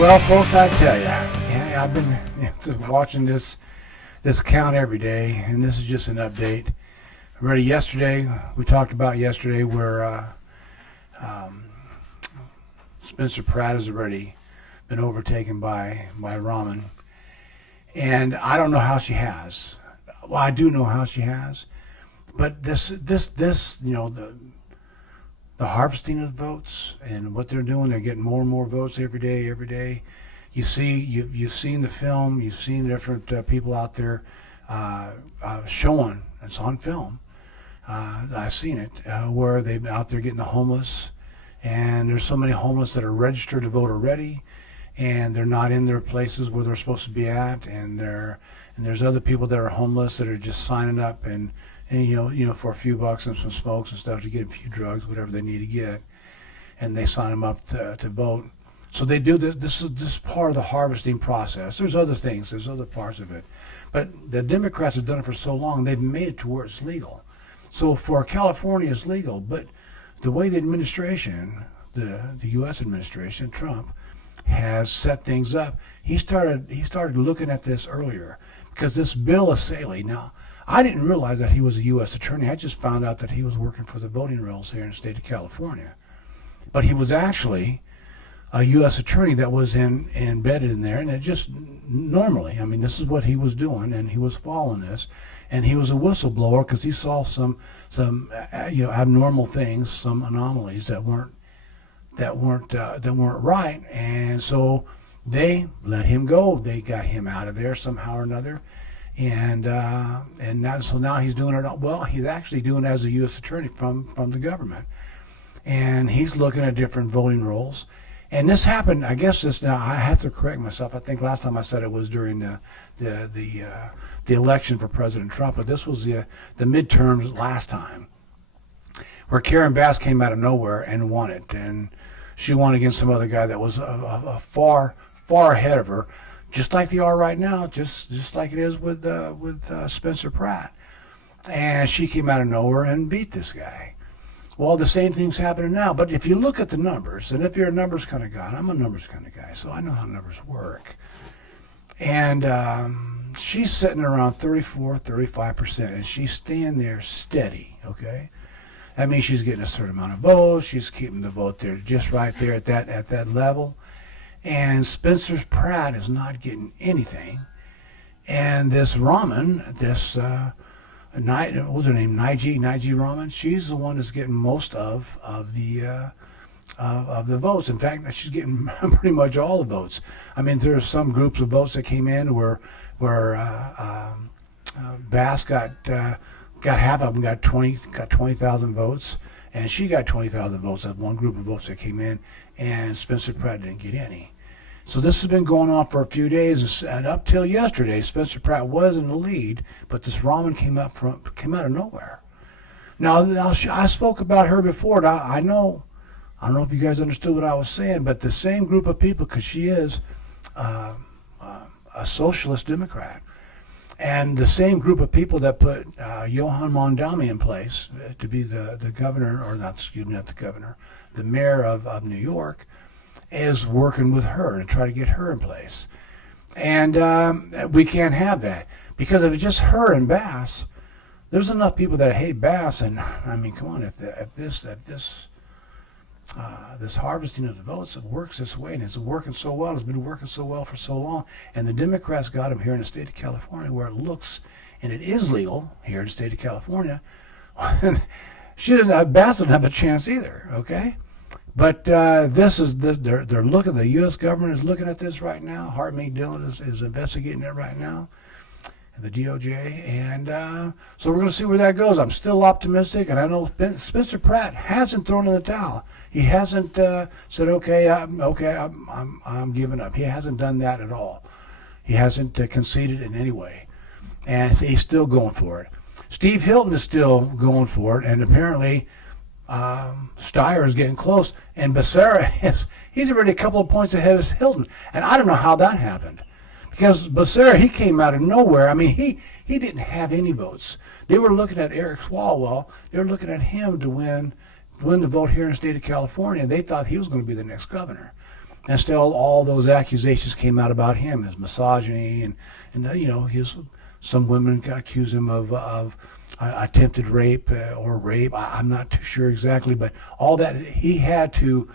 Well, folks, I tell you, yeah, I've been watching this count every day, and this is just an update. Already yesterday, we talked about yesterday where Spencer Pratt has already been overtaken by Raman, and I don't know how she has. Well, I do know how she has, but this the harvesting of votes and what they're doing, they're getting more and more votes every day. You've seen the film, you've seen different people out there showing, it's on film, I've seen it, where they've been out there getting the homeless, and there's so many homeless that are registered to vote already, and they're not in their places where they're supposed to be at, and there's other people that are homeless that are just signing up and for a few bucks and some smokes and stuff to get a few drugs, whatever they need to get, and they sign them up to vote. So they do this. This is part of the harvesting process. There's other things. There's other parts of it, but the Democrats have done it for so long. They've made it to where it's legal. So for California, it's legal. But the way the administration, the U.S. administration, Trump, has set things up, he started looking at this earlier because this bill Asaley. Now, I didn't realize that he was a U.S. attorney. I just found out that he was working for the voting rolls here in the state of California. But he was actually a U.S. attorney that was embedded in there, and it just normally, I mean, this is what he was doing, and he was following this, and he was a whistleblower because he saw some abnormal things, some anomalies that weren't right, and so they let him go. They got him out of there somehow or another. And now he's doing it. Well, he's actually doing it as a U.S. attorney from the government, and he's looking at different voting rolls. And this happened. I guess now I have to correct myself. I think last time I said it was during the election for President Trump, but this was the midterms last time, where Karen Bass came out of nowhere and won it, and she won against some other guy that was a far ahead of her. Just like they are right now, just like it is with Spencer Pratt. And she came out of nowhere and beat this guy. Well, the same thing's happening now. But if you look at the numbers, and if you're a numbers kind of guy, and I'm a numbers kind of guy, so I know how numbers work. And she's sitting around 35%, and she's staying there steady, okay? That means she's getting a certain amount of votes. She's keeping the vote there just right there at that level. And Spencer Pratt is not getting anything. And this Raman, what was her name? Nige Raman. She's the one that's getting most of the votes. In fact, she's getting pretty much all the votes. I mean, there's some groups of votes that came in where Bass got half of them, got 20,000 votes, and she got 20,000 votes. That's one group of votes that came in, and Spencer Pratt didn't get any. So this has been going on for a few days, and up till yesterday, Spencer Pratt was in the lead, but this Raman came out of nowhere. Now I spoke about her before, and I don't know if you guys understood what I was saying, but the same group of people, because she is a socialist Democrat, and the same group of people that put Johan Mondami in place to be the governor, or not the governor, the mayor of New York, is working with her to try to get her in place. And we can't have that, because if it's just her and Bass, there's enough people that hate Bass, and I mean, come on, if this harvesting of the votes works this way, and it's working so well, it's been working so well for so long, and the Democrats got him here in the state of California, where it looks, and it is legal here in the state of California, Bass doesn't have a chance either, okay? But they're looking, the U.S. government is looking at this right now. Hart McDillon is investigating it right now, the DOJ, and so we're going to see where that goes. I'm still optimistic, and I know Spencer Pratt hasn't thrown in the towel. He hasn't said, I'm giving up. He hasn't done that at all. He hasn't conceded in any way, and he's still going for it. Steve Hilton is still going for it, and apparently Steyer is getting close, and Becerra he's already a couple of points ahead of Hilton, and I don't know how that happened, because Becerra, he came out of nowhere. I mean, he didn't have any votes. They were looking at Eric Swalwell. They were looking at him to win the vote here in the state of California. They thought he was going to be the next governor. And still, all those accusations came out about him, his misogyny, and some women accused him of attempted rape or rape. I'm not too sure exactly, but all that he had to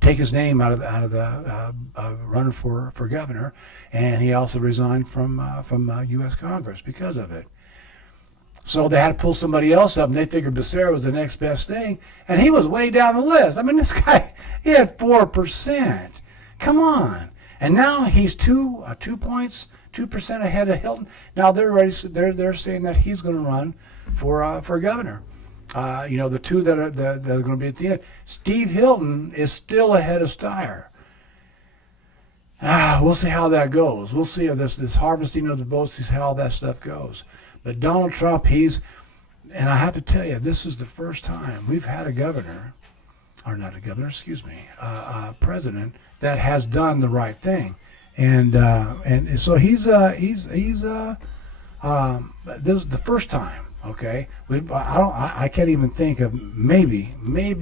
take his name out of the running for governor, and he also resigned from U.S. Congress because of it. So they had to pull somebody else up, and they figured Becerra was the next best thing, and he was way down the list. I mean, this guy, he had 4%. Come on. And now he's 2% ahead of Hilton. Now they're saying that he's going to run for governor. The two that are going to be at the end. Steve Hilton is still ahead of Steyer. We'll see how that goes. We'll see how this harvesting of the votes, see how that stuff goes. But Donald Trump, and I have to tell you, this is the first time we've had a president that has done the right thing. And so this is the first time. Okay, I can't even think of maybe when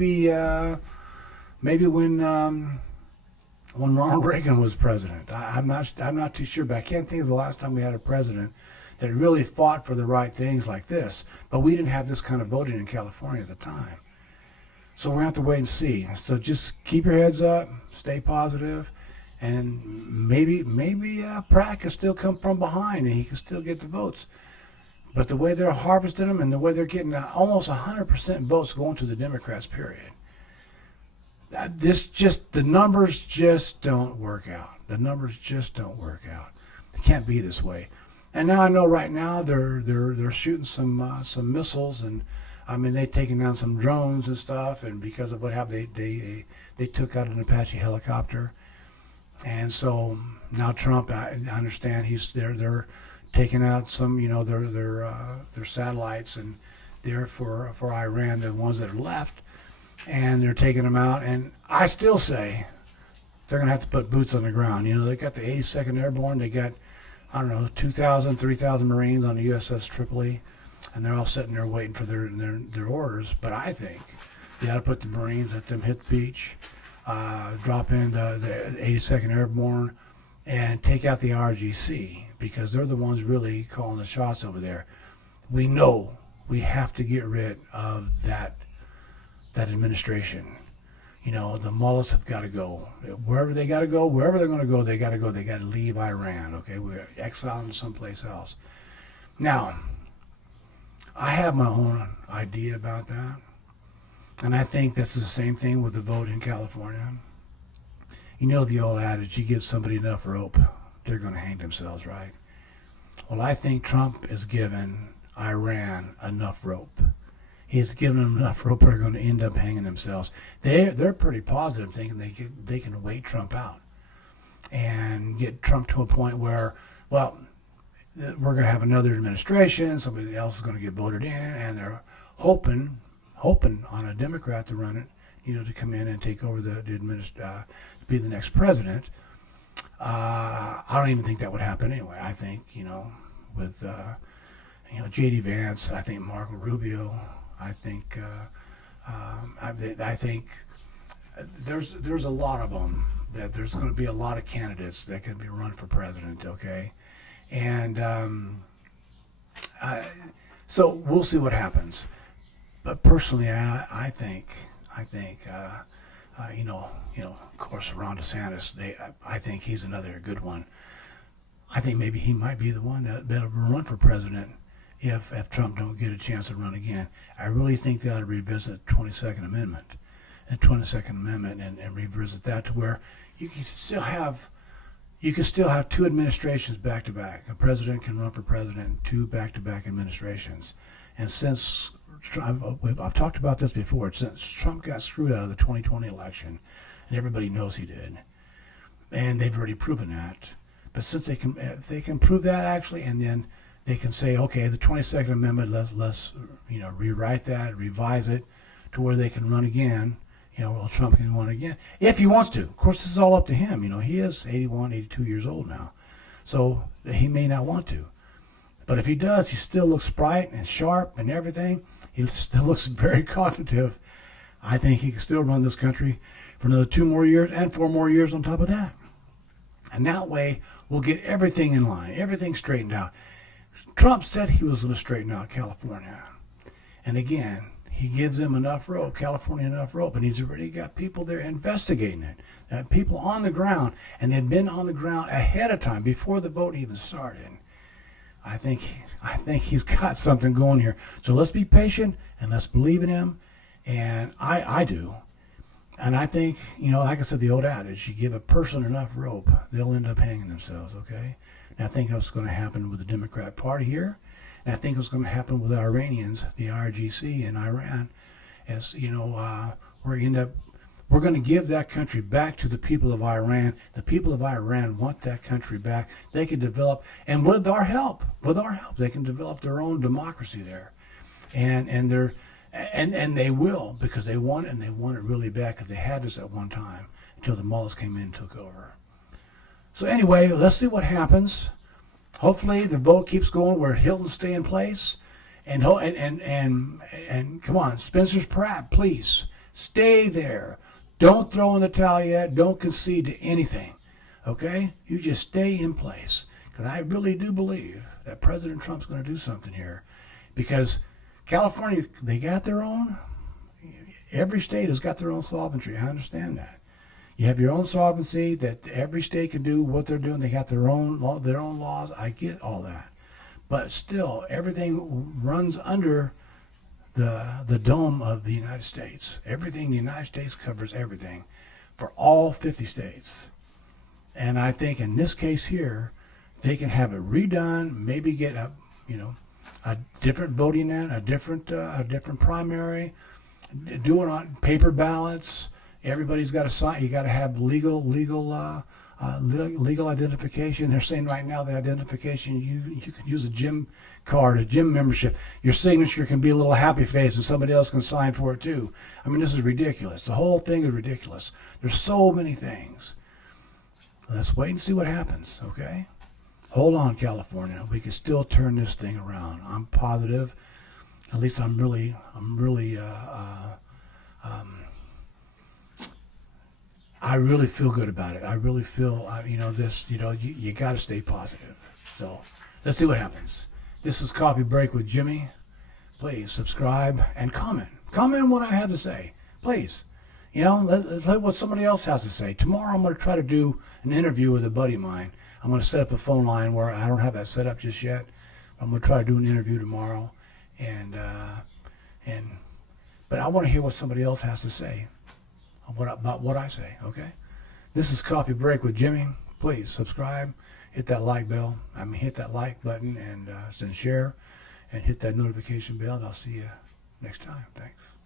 Ronald Reagan was president. I'm not too sure, but I can't think of the last time we had a president that really fought for the right things like this. But we didn't have this kind of voting in California at the time. So we're going to have to wait and see. So just keep your heads up, stay positive, and maybe Pratt can still come from behind and he can still get the votes. But the way they're harvesting them and the way they're getting almost 100% votes going to the Democrats, period. The numbers just don't work out. The numbers just don't work out. It can't be this way. And now I know right now they're shooting some missiles, and I mean they've taken down some drones and stuff, and because of what happened, they took out an Apache helicopter, and so now Trump, I understand they're taking out some their satellites, and they're for Iran, the ones that are left, and they're taking them out, and I still say they're gonna have to put boots on the ground. They got the 82nd Airborne, they got 2,000, 3,000 Marines on the USS Tripoli, and they're all sitting there waiting for their orders. But I think they ought to put the Marines, let them hit the beach, drop in the 82nd Airborne, and take out the RGC, because they're the ones really calling the shots over there. We know we have to get rid of that administration. The mullahs have got to go. Wherever they got to go, wherever they're going to go, they got to go. They got to leave Iran, okay? We're exiling someplace else. Now, I have my own idea about that, and I think this is the same thing with the vote in California. The old adage, you give somebody enough rope, they're going to hang themselves, right? Well, I think Trump is giving Iran enough rope. He's given them enough rope, they're going to end up hanging themselves. They're pretty positive, thinking they can wait Trump out and get Trump to a point where, well, we're going to have another administration, somebody else is going to get voted in, and they're hoping on a Democrat to run it, to come in and take over to be the next president. I don't even think that would happen anyway. I think, with J.D. Vance, I think Marco Rubio, I think there's a lot of them, that there's going to be a lot of candidates that can be run for president, okay? And so we'll see what happens. But personally, I think of course, Ron DeSantis, I think he's another good one. I think maybe he might be the one that'll run for president if Trump don't get a chance to run again. I really think they ought to revisit the 22nd Amendment and revisit that to where you can still have two administrations back to back. A president can run for president in two back-to-back administrations. And since I've talked about this before, since Trump got screwed out of the 2020 election, and everybody knows he did, and they've already proven that. But since they can prove that actually, and then they can say, okay, the 22nd Amendment, let's rewrite that, revise it to where they can run again. Trump can run again if he wants to. Of course, this is all up to him. He is 81, 82 years old now, so he may not want to. But if he does, he still looks bright and sharp and everything. He still looks very cognitive. I think he can still run this country for another 2 more years and 4 more years on top of that. And that way, we'll get everything in line, everything straightened out. Trump said he was going to straighten out California. And again, he gives them enough rope, California enough rope, and he's already got people there investigating it. People on the ground, and they've been on the ground ahead of time, before the vote even started. I think he's got something going here. So let's be patient, and let's believe in him. And I do. And I think, like I said, the old adage, you give a person enough rope, they'll end up hanging themselves, okay? And I think that's going to happen with the Democrat Party here. And I think it's going to happen with the Iranians, the IRGC in Iran. As, we're going to give that country back to the people of Iran. The people of Iran want that country back. They can develop, and with our help, they can develop their own democracy there. And they will, because they want it, and they want it really bad, because they had this at one time until the mullahs came in and took over. So anyway, let's see what happens. Hopefully the vote keeps going where Hilton stay in place, and come on, Spencer Pratt, please stay there. Don't throw in the towel yet. Don't concede to anything. Okay, you just stay in place, because I really do believe that President Trump's going to do something here, because California, they got their own. Every state has got their own solvency. I understand that. You have your own solvency that every state can do what they're doing. They got their own laws. I get all that, but still, everything runs under the dome of the United States. Everything in the United States covers everything for all 50 states. And I think in this case here, they can have it redone. Maybe get a different voting in, a different primary. Do it on paper ballots. Everybody's got to sign. You got to have legal identification. They're saying right now the identification, you can use a gym card, a gym membership. Your signature can be a little happy face, and somebody else can sign for it too. I mean, this is ridiculous. The whole thing is ridiculous. There's so many things. Let's wait and see what happens. Okay, hold on, California. We can still turn this thing around. I'm positive. At least I'm really. I really feel good about it. I really feel, you got to stay positive. So let's see what happens. This is Coffee Break with Jimmy. Please subscribe and comment. Comment what I have to say. Please. Let's let what somebody else has to say. Tomorrow I'm going to try to do an interview with a buddy of mine. I'm going to set up a phone line where I don't have that set up just yet. I'm going to try to do an interview tomorrow. But I want to hear what somebody else has to say about what I say, okay? This is Coffee Break with Jimmy. Please subscribe, hit that like button, and share, and hit that notification bell, and I'll see you next time. Thanks.